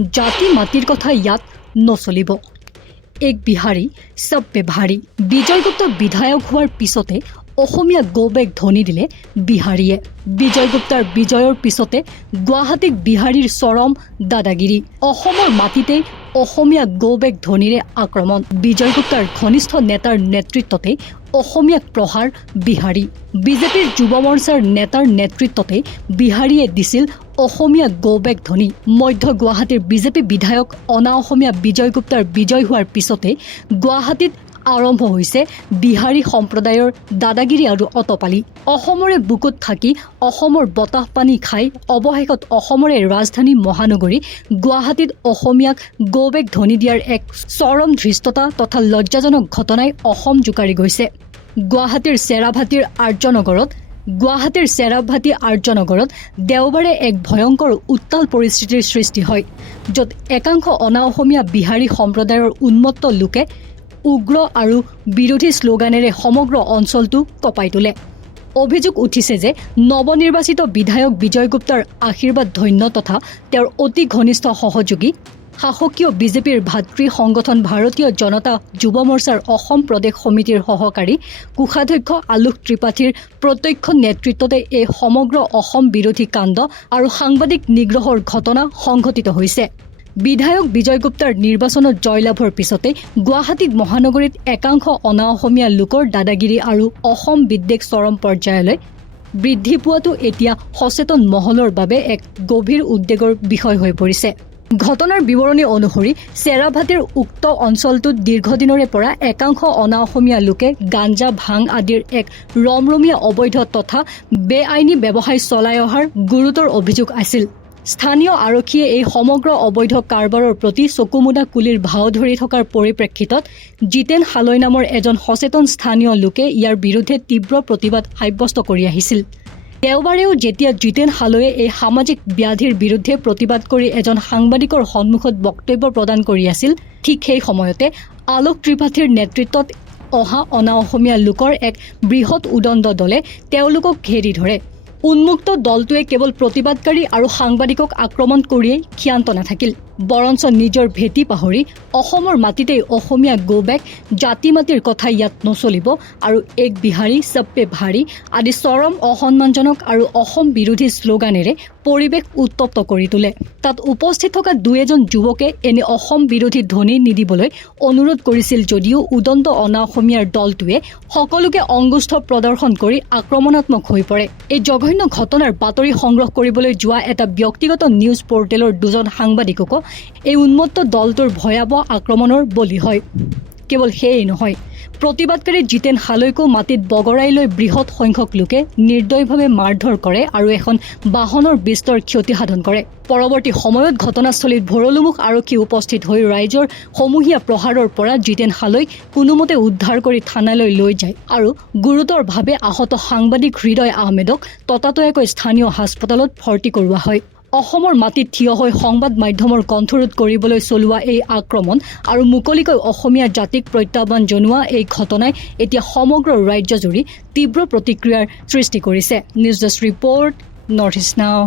জাতি মাটিৰ কথা ইয়াত নচলিব। এক বিহাৰী সব পে ভাৰী। বিজয় গুপ্তা বিধায়ক হোৱাৰ পিছতে অসমীয়া গৌবেগ ধ্বনি দিলে বিহাৰীয়ে। বিজয় গুপ্তাৰ বিজয়ৰ পিছতে গুৱাহাটীক বিহাৰীৰ চৰম দাদাগিৰি। অসমৰ মাটিতে অসমীয়া গৌবেগ ধ্বনিৰে আক্ৰমণ। বিজয় গুপ্তাৰ ঘনিষ্ঠ নেতাৰ নেতৃত্বতে অসমীয়াক প্ৰহাৰ বিহাৰী। বিজেপিৰ যুৱ মৰ্চাৰ নেতাৰ নেতৃত্বতে বিহাৰীয়ে দিছিল অসমীয়া গৌবেগ ধ্বনি। মধ্য গুৱাহাটীৰ বিজেপি বিধায়ক অনা অসমীয়া বিজয় গুপ্তাৰ বিজয় হোৱাৰ পিছতে গুৱাহাটীত আৰম্ভ হৈছে বিহাৰী সম্প্ৰদায়ৰ দাদাগিৰি আৰু অতপালি। অসমৰে বুকুত থাকি অসমৰ বতাহ পানী খাই অৱশেষত অসমৰে ৰাজধানী মহানগৰী গুৱাহাটীত অসমীয়াক গৌবেগ ধ্বনি দিয়াৰ এক চৰম ধৃষ্টতা তথা লজ্জাজনক ঘটনাই অসম জোকাৰি গৈছে। গুৱাহাটীৰ চেৰাভাটি আৰ্যনগৰত দেওবাৰে এক ভয়ংকৰ উত্তাল পৰিস্থিতিৰ সৃষ্টি হয়, য'ত একাংশ অনা অসমীয়া বিহাৰী সম্প্ৰদায়ৰ উন্মত্ত লোকে উগ্ৰ আৰু বিৰোধী শ্লোগানেৰে সমগ্ৰ অঞ্চলটো কঁপাই তোলে। অভিযোগ উঠিছে যে নৱনিৰ্বাচিত বিধায়ক বিজয় গুপ্তাৰ আশীৰ্বাদ ধন্য তথা তেওঁৰ অতি ঘনিষ্ঠ সহযোগী শাসকীয় বিজেপিৰ ভাতৃ সংগঠন ভাৰতীয় জনতা যুৱ মৰ্চাৰ অসম প্ৰদেশ সমিতিৰ সহকাৰী কোষাধ্যক্ষ আলোক ত্ৰিপাঠীৰ প্ৰত্যক্ষ নেতৃত্বতে এই সমগ্ৰ অসম বিৰোধী কাণ্ড আৰু সাংবাদিক নিগ্ৰহৰ ঘটনা সংঘটিত হৈছে। বিধায়ক বিজয় গুপ্তাৰ নিৰ্বাচনত জয়লাভৰ পিছতে গুৱাহাটীত মহানগৰীত একাংশ অনা অসমীয়া লোকৰ দাদাগিৰি আৰু অসম বিদ্বেষ চৰম পৰ্যায়লৈ বৃদ্ধি পোৱাটো এতিয়া সচেতন মহলৰ বাবে এক গভীৰ উদ্বেগৰ বিষয় হৈ পৰিছে। ঘটনাৰ বিৱৰণী অনুসৰি চেৰাভাটিৰ উক্ত অঞ্চলটোত দীৰ্ঘদিনৰে পৰা একাংশ অনা অসমীয়া লোকে গাঞ্জা ভাং আদিৰ এক ৰমৰমীয়া অবৈধ তথা বেআইনী ব্যৱসায় চলাই অহাৰ গুৰুতৰ অভিযোগ আছিল। স্থানীয় আৰক্ষীয়ে এই সমগ্ৰ অবৈধ কাৰবাৰৰ প্ৰতি চকুমুদা কুলিৰ ভাও ধৰি থকাৰ পৰিপ্ৰেক্ষিতত জিতেন হালৈ নামৰ এজন সচেতন স্থানীয় লোকে ইয়াৰ বিৰুদ্ধে তীব্ৰ প্ৰতিবাদ সাব্যস্ত কৰি আহিছিল। দেওবাৰেও যেতিয়া জিতেন হালৈয়ে এই সামাজিক ব্যাধিৰ বিৰুদ্ধে প্ৰতিবাদ কৰি এজন সাংবাদিকৰ সন্মুখত বক্তব্য প্ৰদান কৰি আছিল, ঠিক সেই সময়তে আলোক ত্ৰিপাঠীৰ নেতৃত্বত অহা অনা অসমীয়া লোকৰ এক বৃহৎ উদণ্ড দলে তেওঁলোকক ঘেৰি ধৰে। উন্মুক্ত দলটোৱে কেৱল প্ৰতিবাদকাৰী আৰু সাংবাদিকক আক্ৰমণ কৰিয়েই ক্ষান্ত নাথাকিল, বৰঞ্চ নিজৰ ভেটি পাহৰি অসমৰ মাটিতেই অসমীয়া গৌবেগ জাতি মাটিৰ কথা ইয়াত নচলিব আৰু এক বিহাৰী সব পে ভাৰী আদি চৰম অসন্মানজনক আৰু অসম বিৰোধী শ্লোগানেৰে পৰিৱেশ উত্তপ্ত কৰি তোলে। তাত উপস্থিত থকা দুই এজন যুৱকে এনে অসম বিৰোধী ধ্বনি নিদিবলৈ অনুৰোধ কৰিছিল যদিও উদণ্ড অনা অসমীয়াৰ দলটোৱে সকলোকে অংগুষ্ঠ প্ৰদৰ্শন কৰি আক্ৰমণাত্মক হৈ পৰে। এই জঘন্য ঘটনাৰ বাতৰি সংগ্ৰহ কৰিবলৈ যোৱা এটা ব্যক্তিগত নিউজ পৰ্টেলৰ দুজন সাংবাদিককো এই উন্মত্ত দলটোৰ ভয়াৱহ আক্ৰমণৰ বলি হয়। কেৱল সেয়াই নহয়, প্ৰতিবাদকাৰী জিতেন হালৈকো মাটিত বগৰাই লৈ বৃহৎ সংখ্যক লোকে নিৰ্দয়ভাৱে মাৰধৰ কৰে আৰু এখন বাহনৰ বিস্তৰ ক্ষতিসাধন কৰে। পৰৱৰ্তী সময়ত ঘটনাস্থলীত ভৰলুমুখ আৰক্ষী উপস্থিত হৈ ৰাইজৰ সমূহীয়া প্ৰহাৰৰ পৰা জিতেন হালৈক কোনোমতে উদ্ধাৰ কৰি থানালৈ লৈ যায় আৰু গুৰুতৰভাৱে আহত সাংবাদিক হৃদয় আহমেদক ততাতৈয়াকৈ স্থানীয় হাস্পতালত ভৰ্তি কৰোৱা হয়। অসমৰ মাটিত থিয় হৈ সংবাদ মাধ্যমৰ কণ্ঠৰোধ কৰিবলৈ চলোৱা এই আক্ৰমণ আৰু মুকলিকৈ অসমীয়া জাতিক প্ৰত্যাহ্বান জনোৱা এই ঘটনাই এতিয়া সমগ্ৰ ৰাজ্যজুৰি তীব্ৰ প্ৰতিক্ৰিয়াৰ সৃষ্টি কৰিছে। News desk report, north east নাও।